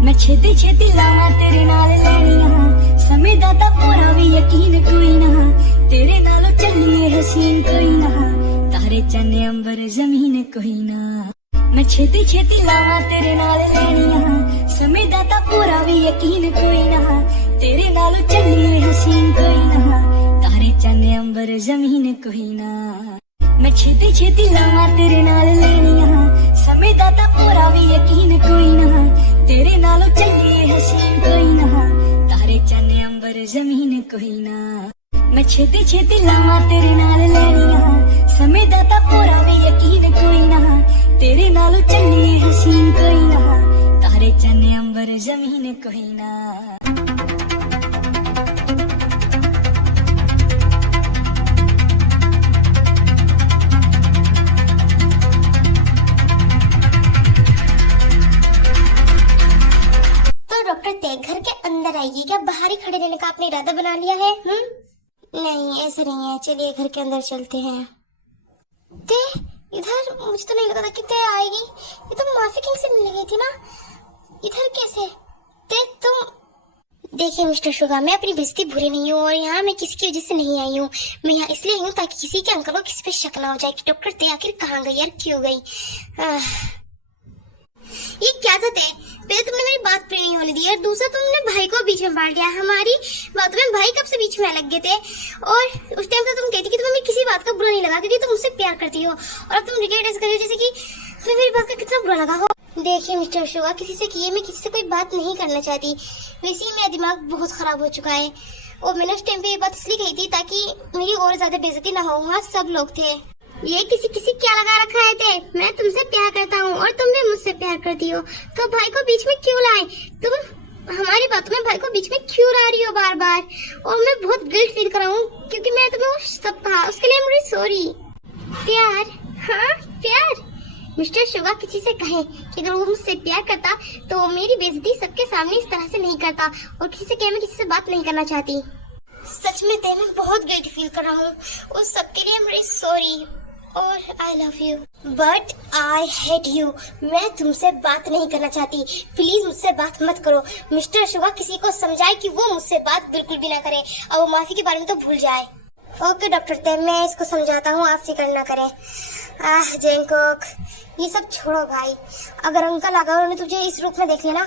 मैं छेती छेती लावा तेरे नाल लैनियां, समय दा तां पूरा भी यकीन कोई ना, तेरे नालों चलिए हसीन कोई ना, तारे चन्ने अंबर जमीन कोई ना। मैं छेती छेती लावा तेरे नाल लैनियां, समय दा तां पूरा भी यकीन कोई ना, तेरे नालों चलिए हसीन कोई ना, तारे चन्ने अंबर जमीन कोई ना। मैं छेती छेती लावा तेरे नाल लैनियां, समय दा तां पूरा भी यकीन कोई ना, तेरे नालों चलिए हसीन कोई ना, तारे चन्ने अंबर जमीन कोई ना। मैं छेती छेती लावा तेरे नाल लैनियां, समय दा तां पूरा भी यकीन कोई ना, तेरे नालों चलिए हसीन कोई ना, तारे चन्ने अंबर जमीन कोई ना। डॉक्टर तय घर के अंदर आइए, क्या बाहर ही खड़े रहने का आपने इरादा बना लिया है? नहीं ऐसा नहीं है, चलिए घर के अंदर चलते हैं। ते इधर मुझे तो नहीं लगा था कि ते आएगी, ये तो माफी किंग से मिलने गई थी ना, इधर कैसे? ते तुम देखिए मिस्टर शुगा, मैं अपनी बेइज्जती बुरी नहीं हूँ और यहाँ मैं किसी की वजह से नहीं आई हूँ। मैं यहाँ इसलिए आई हूँ ताकि किसी के अंकल को किसी पे शक ना हो जाए कि डॉक्टर ते आखिर कहाँ गई यार, क्यों गई। ये क्या था ते? पहले तुमने मेरी बात पूरी नहीं होने दी और दूसरा तुमने भाई को बीच में बांट दिया। हमारी बातों में भाई कब से बीच में अलग गए थे, और उस टाइम तो तुम कहती कि तुम्हें किसी बात का बुरा नहीं लगा क्योंकि तुम मुझसे प्यार करती हो, और अब तुम रिग्रेट कर रही हो जैसे कि तुम्हें मेरी बात का कितना बुरा लगा हो। देखिए मिस्टर शुगा, किसी से किए मैं किसी से कोई बात नहीं करना चाहती, वैसे ही मेरा दिमाग बहुत खराब हो चुका है, और मैंने उस टाइम पे ये बात इसलिए कही थी ताकि मेरी और ज्यादा बेइज्जती ना हो, वहाँ सब लोग थे। ये किसी किसी क्या लगा रखा है थे? मैं तुमसे प्यार करता हूँ और तुम भी मुझसे प्यार करती हो, तो भाई को बीच में क्यों लाए? तुम हमारी बातों में भाई को बीच में क्यों ला रही हो बार बार? और मैं बहुत गिल्ट फील कर रहा हूँ क्योंकि मैं तुम्हें वो सब कहा, उसके लिए मुझे सॉरी। प्यार? हाँ प्यार। मिस्टर शुगा किसी से कहे कि अगर वो मुझसे प्यार करता तो वो मेरी बेइज्जती सबके सामने इस तरह से नहीं करता, और किसी से कहे मैं किसी से बात नहीं करना चाहती। सच में मैं बहुत गिल्ट फील कर रहा हूँ, उस सबके लिए मुझे सॉरी और I love you, but I hate you. मैं तुमसे बात नहीं करना चाहती, प्लीज मुझसे बात मत करो। मिस्टर शुगा किसी को समझाए कि वो मुझसे बात बिल्कुल भी ना करे और वो माफी के बारे में तो भूल जाए। ओके डॉक्टर ते, मैं इसको समझाता हूँ, आप फिक्र ना करें। जेंकोक ये सब छोड़ो भाई, अगर अंकल अगर उन्होंने तुझे इस रूप में देख लेना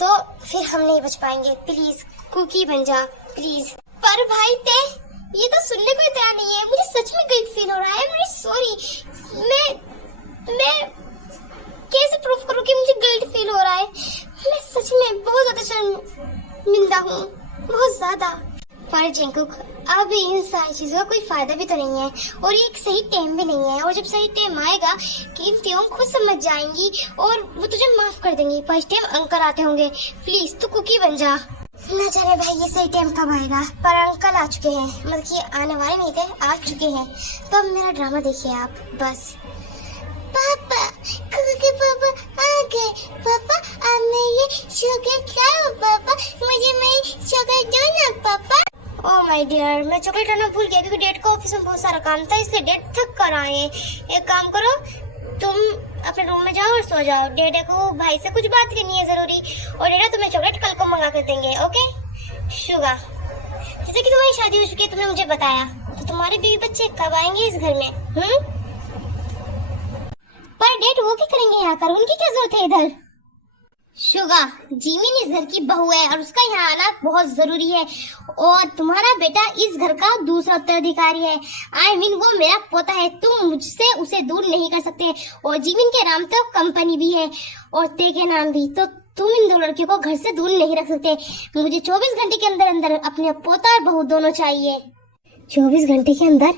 तो फिर हम नहीं बच पाएंगे, प्लीज कुकी बन जा प्लीज। पर भाई ते ये तो सुनने को तैयार नहीं है, मुझे सच में गिल्ट फील हो रहा है, मुझे सॉरी। मैं कैसे प्रूफ करूं कि मुझे गिल्ट फील हो रहा है? मैं सच में बहुत ज्यादा शर्मिंदा हूँ, बहुत ज्यादा। पर जिंकुक अब इन सारी चीजों का कोई फायदा भी तो नहीं है, और ये एक सही टाइम भी नहीं है, और जब सही टाइम आएगा कि त्यों खुद समझ जाएंगी और वो तुझे माफ कर देंगी, पर इस टाइम अंकल आते होंगे, प्लीज तू कुकी बन जा। न जाने भाई ये सही टाइम कब आएगा, पर अंकल आ चुके हैं, मतलब कि आने वाले नहीं थे, आ चुके हैं, तो अब मेरा ड्रामा देखिए आप बस। पापा कुकी पापा आ गए, पापा अब मैं ये चॉकलेट खाऊं, पापा मुझे मेरी चॉकलेट दो ना पापा। ओह माय डियर, मैं चॉकलेट लाना भूल गया क्योंकि डेड का ऑफिस में बहुत सारा काम था, इसलिए डेड थक कर आए हैं। एक काम करो, तुम अपने रूम में जाओ और सो जाओ, डेडा को भाई से कुछ बात करनी है जरूरी, और डेडा तुम्हें चॉकलेट कल को मंगा कर देंगे। ओके शुगा, जैसे कि तुम्हारी शादी हो चुकी है, तुमने मुझे बताया, तो तुम्हारे बीवी बच्चे कब आएंगे इस घर में? पर डेड वो क्या करेंगे यहाँ कर, उनकी क्या जरूरत है इधर? शुगा जीमिन इस घर की बहू है और उसका यहाँ आना बहुत जरूरी है, और तुम्हारा बेटा इस घर का दूसरा उत्तराधिकारी है। आई मीन वो मेरा पोता है, तुम मुझसे उसे दूर नहीं कर सकते, और जीमिन के नाम तो कंपनी भी है और ते के नाम भी, तो तुम इन दो लड़कियों को घर से दूर नहीं रख सकते। मुझे 24 घंटे के अंदर अंदर अपने पोता और बहू दोनों चाहिए। 24 घंटे के अंदर?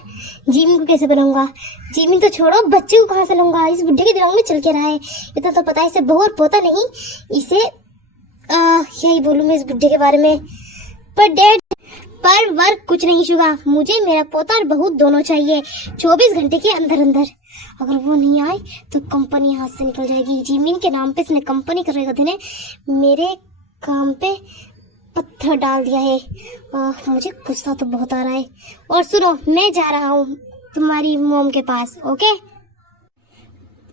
जीमिन को कैसे बनाऊंगा? जीमिन तो छोड़ो, बच्चे को कहाँ से लाऊंगा? इस बुढ़े के दिमाग में चल के रहा है, इतना तो पता है इसे बहू और पोता नहीं, इसे यही बोलूं मैं इस बुढ़े के बारे में। पर डैड पर वर्क कुछ नहीं शुगा, मुझे मेरा पोता और बहू दोनों चाहिए 24 घंटे के अंदर अंदर। अगर वो नहीं आए तो कंपनी हाथ से निकल जाएगी। जीमिन के नाम पे इसने कंपनी करेगा, ने मेरे काम पे पत्थर डाल दिया है। मुझे गुस्सा तो बहुत आ रहा है। और सुनो, मैं जा रहा हूँ तुम्हारी मॉम के पास। ओके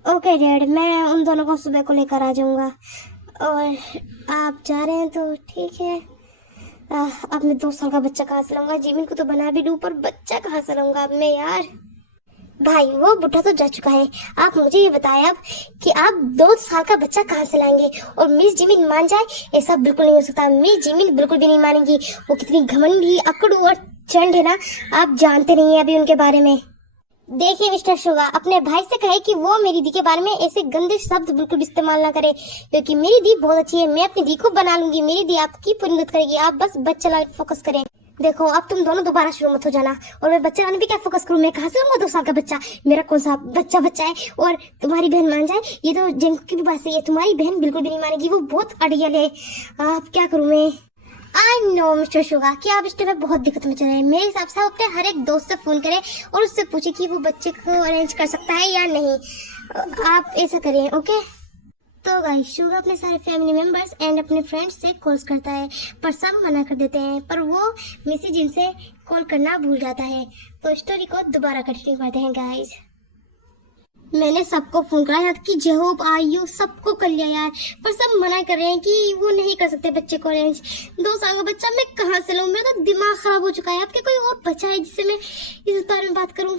ओके डैड, मैं उन दोनों को सुबह को लेकर आ जाऊंगा। और आप जा रहे हैं तो ठीक है। अब मैं 2 साल का बच्चा कहाँ से लाऊंगा? जिमिन को तो बना भी दूं, पर बच्चा कहाँ से लाऊंगा अब मैं यार? भाई वो बुढ़ा तो जा चुका है, आप मुझे ये बताएं अब कि आप 2 साल का बच्चा कहाँ से लाएंगे? और मिस जिमिन मान जाए, ऐसा बिल्कुल नहीं हो सकता। मिस जिमिन बिल्कुल भी नहीं मानेंगी। वो कितनी घमंडी, अकड़ू और चंड है ना, आप जानते नहीं है अभी उनके बारे में। देखिए मिस्टर शुगा, अपने भाई से कहे कि वो मेरी दी के बारे में ऐसे गंदे शब्द बिल्कुल भी इस्तेमाल ना करे, क्योंकि मेरी दी बहुत अच्छी है। मैं अपनी दी को बना लूंगी, मेरी दी आपकी पूरी मदद करेगी। आप बस बच्चा लाने फोकस करें। देखो अब तुम दोनों दोबारा शुरू मत हो जाना। और मैं बच्चा लाने पे क्या फोकस करूं? मैं कहाँ से लूंगा 2 साल का बच्चा? मेरा कौन सा बच्चा है? और तुम्हारी बहन मान जाए, ये तो जिंकू की भी बात सही है, तुम्हारी बहन बिल्कुल भी नहीं मानेगी, वो बहुत अड़ियल है। आप क्या करूं मैं? आई नो मिस्टर शुगा कि आप इस टाइम बहुत दिक्कत में चल रहे हैं। मेरे हिसाब से आप अपने हर एक दोस्त से फोन करें और उससे पूछे कि वो बच्चे को अरेंज कर सकता है या नहीं। आप ऐसा करें, ओके? तो गाइस शुगा अपने सारे फैमिली मेंबर्स एंड अपने फ्रेंड्स से कॉल्स करता है, पर सब मना कर देते हैं। पर वो मिसी जिन से कॉल करना भूल जाता है। तो स्टोरी को दोबारा कंटिन्यू करते हैं गाइस। मैंने सबको फोन करा, यहाँ तक कि जेहोब आयु सबको कर लिया यार, पर सब मना कर रहे हैं कि वो नहीं कर सकते बच्चे को अरेंज। 2 साल का बच्चा मैं कहाँ से लूं? मेरा तो दिमाग खराब हो चुका है। आपके कोई और बच्चा है जिससे मैं इस बारे में बात करूं?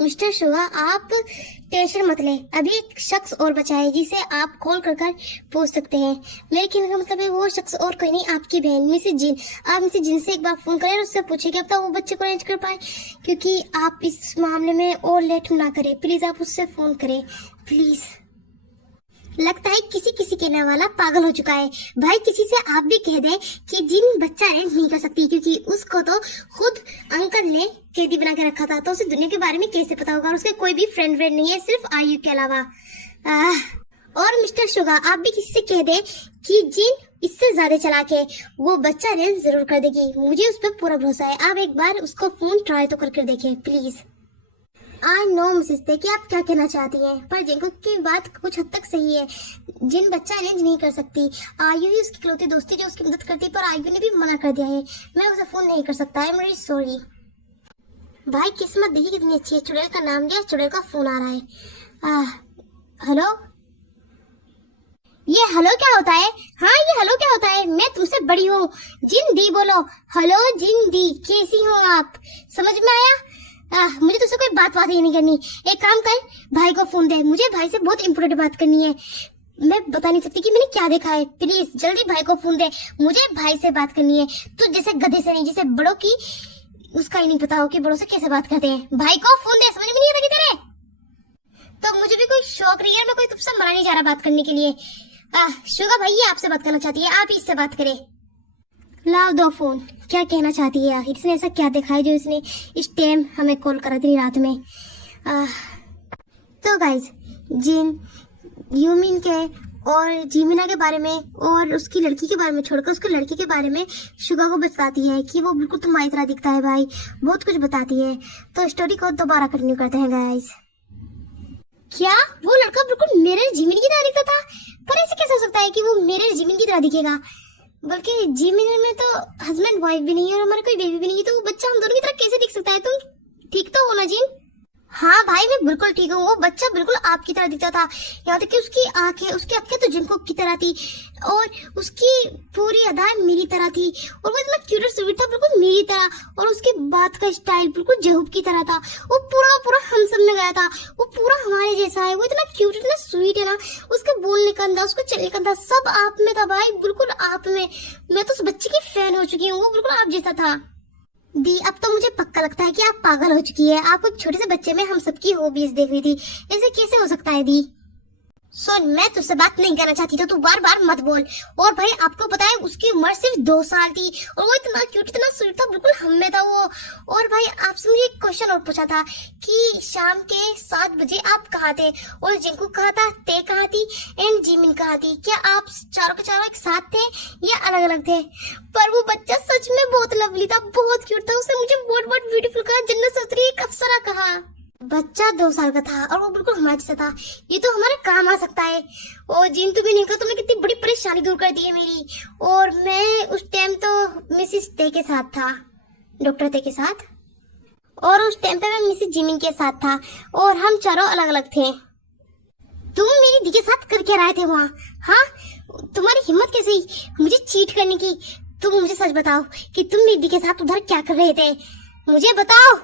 मिस्टर शुगा आप टेंशन मत लें, अभी एक शख्स और बचा है जिसे आप कॉल कर पूछ सकते हैं। मेरे कहने का मतलब है वो शख्स और कोई नहीं, आपकी बहन मिसेज जिन। आप मिसेज जिन से एक बार फोन करें और उससे पूछें कि अब तक वो बच्चे को अरेंज कर पाए, क्योंकि आप इस मामले में और लेट ना करें। प्लीज आप उससे फोन करें प्लीज। लगता है किसी किसी कहने वाला पागल हो चुका है। भाई किसी से आप भी कह दे कि जिन बच्चा अरेंज नहीं कर सकती, क्योंकि उसको तो खुद अंकल ने कैदी बना के रखा था, तो उसे दुनिया के बारे में कैसे पता होगा? और उसके कोई भी फ्रेंड नहीं है सिर्फ आयु के अलावा। और मिस्टर शुगा आप भी किसी से कह दे कि जिन इससे ज्यादा चालाक है, वो बच्चा अरेंज जरूर कर देगी। मुझे उस पर पूरा भरोसा है। आप एक बार उसको फोन ट्राई तो करके देखें प्लीज। आई नो मिसेस ते कि आप क्या कहना चाहती हैं, पर जिनको की बात कुछ हद तक सही है। जिन बच्चा अरेंज नहीं कर सकती, आयु ही उसकी इकलौती दोस्ती जो उसकी मदद करती, पर आयु ने भी मना कर दिया है। मैं उसे फोन नहीं कर सकता। I am really sorry. भाई किस्मत देखिए कितनी अच्छी है, चुड़ैल का नाम लिया, चुड़ैल का फोन आ रहा है। हेलो, ये हेलो क्या होता है? हाँ ये हेलो क्या होता है? मैं तुमसे बड़ी हूँ, जिन दी बोलो। हेलो जिन दी, कैसी हो आप? समझ में आया? मुझे तुझसे कोई बात ही नहीं करनी। एक काम कर, भाई को फोन दे, मुझे भाई से बहुत इंपोर्टेंट बात करनी है। मैं बता नहीं सकती कि मैंने क्या देखा है। प्लीज जल्दी भाई को फोन दे, मुझे भाई से बात करनी है। तू जैसे गधे से नहीं, जिसे बड़ों की उसका ही नहीं पता हो कि बड़ों से कैसे बात करते हैं। भाई को फोन दे, समझ में नहीं आता कि तेरे? तो मुझे भी कोई शौक नहीं है, मैं कोई तुमसे मना नहीं जा रहा बात करने के लिए। शुगा भाई ये आपसे बात करना चाहती है, आप इससे बात करें। लाओ दो फोन। क्या कहना चाहती है आखिर? इसने ऐसा क्या देखा है जो इसने इस टाइम हमें कॉल करा इतनी रात में? तो गाइज जिन यूमिन के और जीमिना के बारे में और उसकी लड़की के बारे में छोड़कर उसके लड़के के बारे में शुगा को बताती है कि वो बिल्कुल तुम्हारी तरह दिखता है भाई, बहुत कुछ बताती है। तो स्टोरी को दोबारा कंटिन्यू करते हैं गाइज। क्या वो लड़का बिल्कुल मेरे जीमिन की तरह दिखता था? पर ऐसे कैसे हो सकता है कि वो मेरे जीमिन की तरह दिखेगा? बल्कि जीमिन में तो हस्बैंड वाइफ भी नहीं है और हमारे कोई बेबी भी नहीं है, तो वो बच्चा हम दोनों की तरह कैसे दिख सकता है? तुम ठीक तो हो ना जिन? हाँ भाई मैं बिल्कुल ठीक हूँ। वो बच्चा बिल्कुल आपकी तरह दिखता था, यहाँ तक कि उसकी आंखें तो जिनको की तरह थी और उसकी पूरी अदाएं मेरी तरह थी और वो इतना क्यूट स्वीट था, बिल्कुल मेरी तरह। और उसके बात का स्टाइल बिल्कुल जेहूब की तरह था। वो पूरा हम सब में गया था, वो पूरा हमारे जैसा है। वो इतना क्यूट इतना स्वीट है ना, उसके बोलने का अंदाज, उसको चलने का अंदाज सब आप में था भाई, बिल्कुल आप में। मैं तो उस बच्चे की फैन हो चुकी हूँ, वो बिल्कुल आप जैसा था। दी अब तो मुझे पक्का लगता है कि आप पागल हो चुकी है। आप एक छोटे से बच्चे में हम सबकी हॉबीज देख रही थी, ऐसे कैसे हो सकता है दी? सुन, मैं तुझसे बात नहीं करना चाहती तो तू बार बार मत बोल। और भाई आपको पता है उसकी उम्र सिर्फ 2 साल थी और वो इतना क्यूट इतना स्वीट था, बिल्कुल हम में था वो। और भाई आपसे मुझे एक क्वेश्चन और पूछा था कि शाम के 7 बजे आप कहाँ थे और जिनको कहा था ते कहाँ थी एंड जिमिन कहाँ थी? क्या आप चारों के चारों एक साथ थे या अलग अलग थे? पर वो बच्चा सच में बहुत लवली था, बहुत क्यूट था। उसने मुझे बहुत ब्यूटीफुल कहा, जन्नत से उतरी एक अप्सरा कहा। बच्चा 2 साल का था और वो बिल्कुल हमारे जैसा था। ये तो हमारे काम आ सकता है। और जिन तुम्हें नहीं कहा, तुमने कितनी बड़ी परेशानी दूर कर दी है मेरी। और मैं उस टाइम तो मिसिस ते के साथ था, डॉक्टर ते के साथ, और उस टाइम पे मैं मिसिस जिमिन के साथ था और हम चारों अलग अलग थे। तुम मेरी दी के साथ कर क्या रहे थे वहाँ? हाँ, तुम्हारी हिम्मत कैसे हुई मुझे चीट करने की? तुम मुझे सच बताओ कि तुम मेरी दी के साथ उधर क्या कर रहे थे, मुझे बताओ।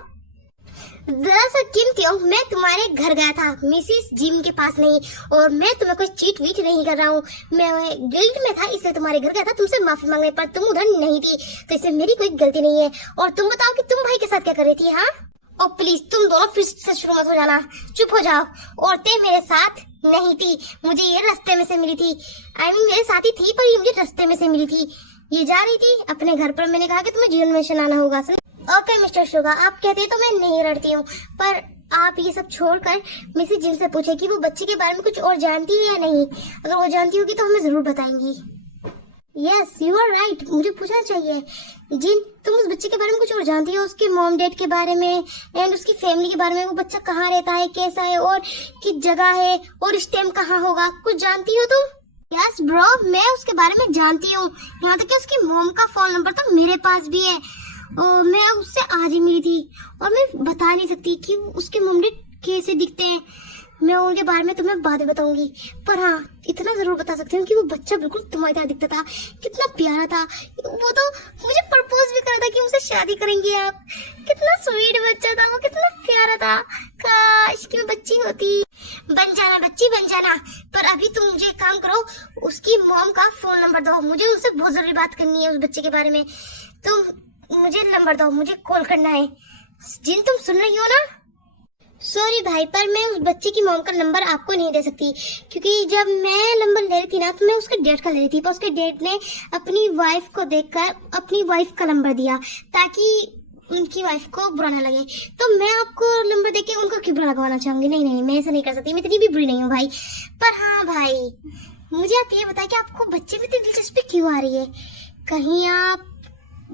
दरअसल किम त्योंग, मैं तुम्हारे घर गया था, मिसिस जिम के पास नहीं, और मैं तुम्हें कोई चीट वीट नहीं कर रहा हूँ। मैं गिल्ट में था इसलिए तुम्हारे घर गया था तुमसे माफी मांगने, पर तुम उधर नहीं थी, तो इससे मेरी कोई गलती नहीं है। और तुम बताओ कि तुम भाई के साथ क्या कर रही थी? हाँ, और प्लीज तुम दोनों फिर से शुरू मत हो जाना, चुप हो जाओ। औरतें मेरे साथ नहीं थी, मुझे ये रास्ते में से मिली थी। मेरे साथ ही थी, पर ये मुझे रास्ते में से मिली थी। ये जा रही थी अपने घर पर, मैंने कहा कि तुम्हें जीवन में आना होगा। ओके मिस्टर शुगा, आप कहते हैं तो मैं नहीं लड़ती हूँ, पर आप ये सब छोड़कर मिसेस जिन से पूछे कि वो बच्चे के बारे में कुछ और जानती है या नहीं। अगर वो जानती होगी तो हमें जरूर बताएंगी। यस यू आर राइट, मुझे पूछना चाहिए। जिन, तुम उस बच्चे के बारे में कुछ और जानती हो, उसके मॉम डैड के बारे में एंड उसकी फैमिली के बारे में, वो बच्चा कहाँ रहता है, कैसा है, और किस जगह है, और इस टाइम कहाँ होगा, कुछ जानती हो तुम? यस ब्रो, मैं उसके बारे में जानती हूँ। यहाँ तक कि उसकी मॉम का फोन नंबर तो मेरे पास भी है। मैं उससे आज ही मिली थी, और मैं बता नहीं सकती कि उसके मॉम डैड कैसे दिखते हैं। मैं उनके बारे में तुम्हें बाद में बताऊंगी, पर हाँ इतना जरूर बता सकती हूँ कि वो बच्चा बिल्कुल तुम्हारी तरह दिखता था, कितना प्यारा था। वो तो मुझे प्रपोज भी करा था कि मुझसे शादी करेंगे आप। कितना स्वीट बच्चा था वो, कितना प्यारा था। काश कि मैं बच्ची होती। बन जाना बच्ची, बन जाना। पर अभी तुम मुझे एक काम करो, उसकी मॉम का फोन नंबर दो, मुझे उससे बहुत जरूरी बात करनी है उस बच्चे के बारे में। तुम मुझे नंबर दो, मुझे कॉल करना है। जिन, तुम सुन रही हो ना? सॉरी भाई, पर मैं उस बच्चे की मॉम का नंबर आपको नहीं दे सकती, क्योंकि जब मैं नंबर ले रही थी ना, तो मैं उसके डैड का ले रही थी, पर उसके डैड ने अपनी वाइफ को देखकर अपनी वाइफ का नंबर दिया, ताकि उनकी वाइफ को बुरा ना लगे। तो मैं आपको नंबर देके उनको क्यों बुरा लगवाना चाहूंगी? नहीं नहीं, मैं ऐसा नहीं कर सकती, मैं इतनी भी बुरी नहीं हूँ भाई। पर हाँ भाई, मुझे आप ये बताएं कि आपको बच्चे में इतनी दिलचस्पी क्यों आ रही है? कहीं आप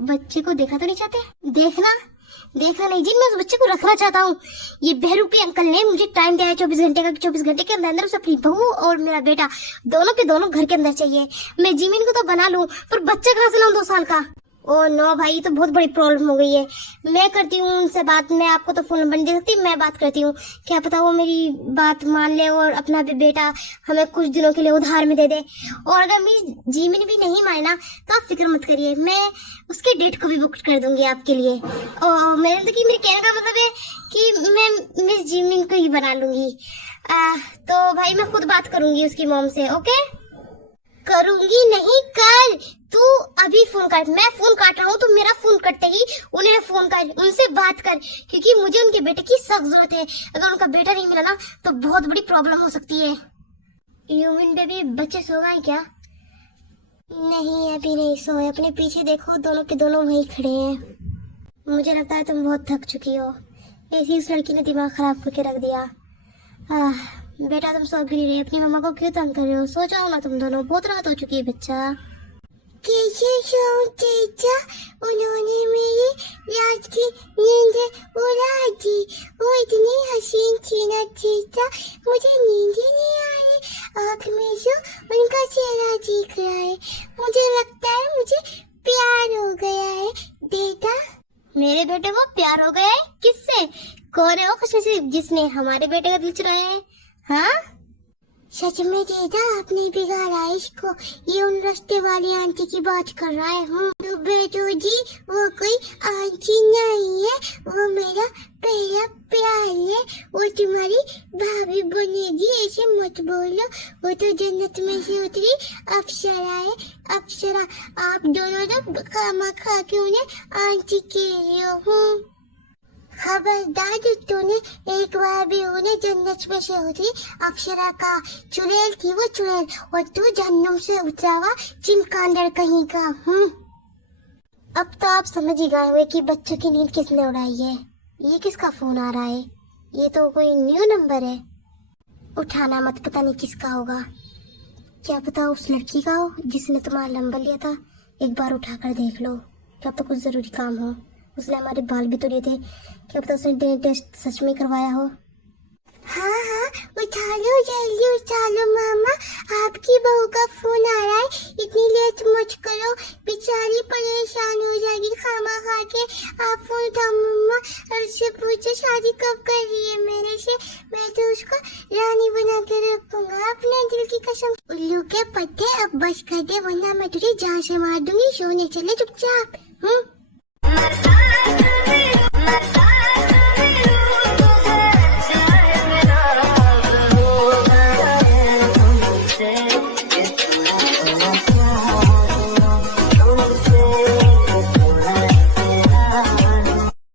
बच्चे को देखा तो नहीं चाहते? देखना नहीं जिन, मैं उस बच्चे को रखना चाहता हूँ। ये बहरूपी अंकल ने मुझे टाइम दिया है 24 घंटे का, 24 घंटे के अंदर उसे अपनी बहू और मेरा बेटा दोनों के दोनों घर के अंदर चाहिए। मैं जिमिन को तो बना लूं, पर बच्चा कहाँ से लाऊं 2 साल का? ओ नो भाई, ये तो बहुत बड़ी प्रॉब्लम हो गई है। मैं करती हूँ उनसे बात, मैं आपको तो फोन नंबर नहीं दे सकती, मैं बात करती हूँ। क्या पता वो मेरी बात मान ले और अपना भी बेटा हमें कुछ दिनों के लिए उधार में दे दे। और अगर मेरी जीमिन भी नहीं माने ना, तो आप फिक्र मत करिए, मैं उसके डेट को भी बुक कर दूंगी आपके लिए। और मेरे कहने का मतलब है कि मैं मिस जिमिन को ही बना लूंगी। तो भाई मैं खुद बात करूंगी उसकी मॉम से। ओके? करूंगी नहीं, कर। तू अभी फोन कर, मैं फोन काट रहा हूँ, तो मेरा फोन कटते ही उन्हें फोन कर, उनसे बात कर, क्योंकि मुझे उनके बेटे की सख्त जरूरत है। अगर उनका बेटा नहीं मिला ना, तो बहुत बड़ी प्रॉब्लम हो सकती है। ह्यूमन बेबी, बच्चे सो गए क्या? नहीं अभी नहीं सोए, अपने पीछे देखो, दोनों के दोनों वहीं खड़े हैं। मुझे लगता है तुम बहुत थक चुकी हो, ऐसी उस लड़की ने दिमाग खराब करके रख दिया। बेटा तुम सो भी नहीं रही, अपनी मम्मा को क्यों तंग कर रहे हो? सो जाओ ना तुम दोनों, बहुत रात हो चुकी है बच्चा। कैसे सोऊं चेचा, उन्होंने मेरी रात की नींद उड़ा दी। वो इतनी हसीन थी ना चेचा, मुझे नींद ही नहीं आई। आँख में जो उनका चेहरा दिख रहा है, मुझे लगता है मुझे प्यार हो गया है। बेटा, मेरे बेटे को प्यार हो गया है? किससे? कौन है वो खुशनसीब जिसने हमारे बेटे का दिल चुराया है? हाँ सच में देदा, आपने बिगाड़ा है इसको। ये उन रास्ते वाली आंटी की बात कर रहा है। तो बेटू जी, वो कोई आंटी नहीं है, वो मेरा पहला प्यार है। वो तुम्हारी भाभी बनेगी, ऐसे मत बोलो। वो तो जन्नत में से उतरी अप्सरा है, अप्सरा। आप दोनों तो खामा खा के उन्हें आंटी कह रहे हो। खबरदार, तूने एक बार भी उन्हें जन्नत में से उतरी अप्सरा का। चुड़ैल थी वो, चुड़ैल, और तू जहन्नुम से उतरा हुआ चिमकांडर कहीं का। अब तो आप समझ ही गए हुए कि बच्चों की नींद किसने उड़ाई है। ये किसका फोन आ रहा है? ये तो कोई न्यू नंबर है। उठाना मत, पता नहीं किसका होगा। क्या पता उस लड़की का हो जिसने तुम्हारा नंबर लिया था। एक बार उठा कर देख लो, क्या तो कुछ जरूरी काम हो। उसने हमारे बाल भी तो लिए थे, क्या पता उसने डीएनए टेस्ट सच में करवाया हो। हाँ हाँ, उठा लो, जल्दी उठा लो मामा, आपकी बहू का फोन आ रहा है। इतनी लेट बात मत करो, बेचारी परेशान हो जाएगी खामा खा के। आप फोन उठाओ मम्मा और उससे पूछो शादी कब कर रही है मेरे से, मैं तो उसको रानी बना के रखूंगा अपने दिल की कसम। उल्लू के पत्ते अब बस कर दे वरना मैं तुझे जान से मार दूंगी। सोने चले चुपचाप।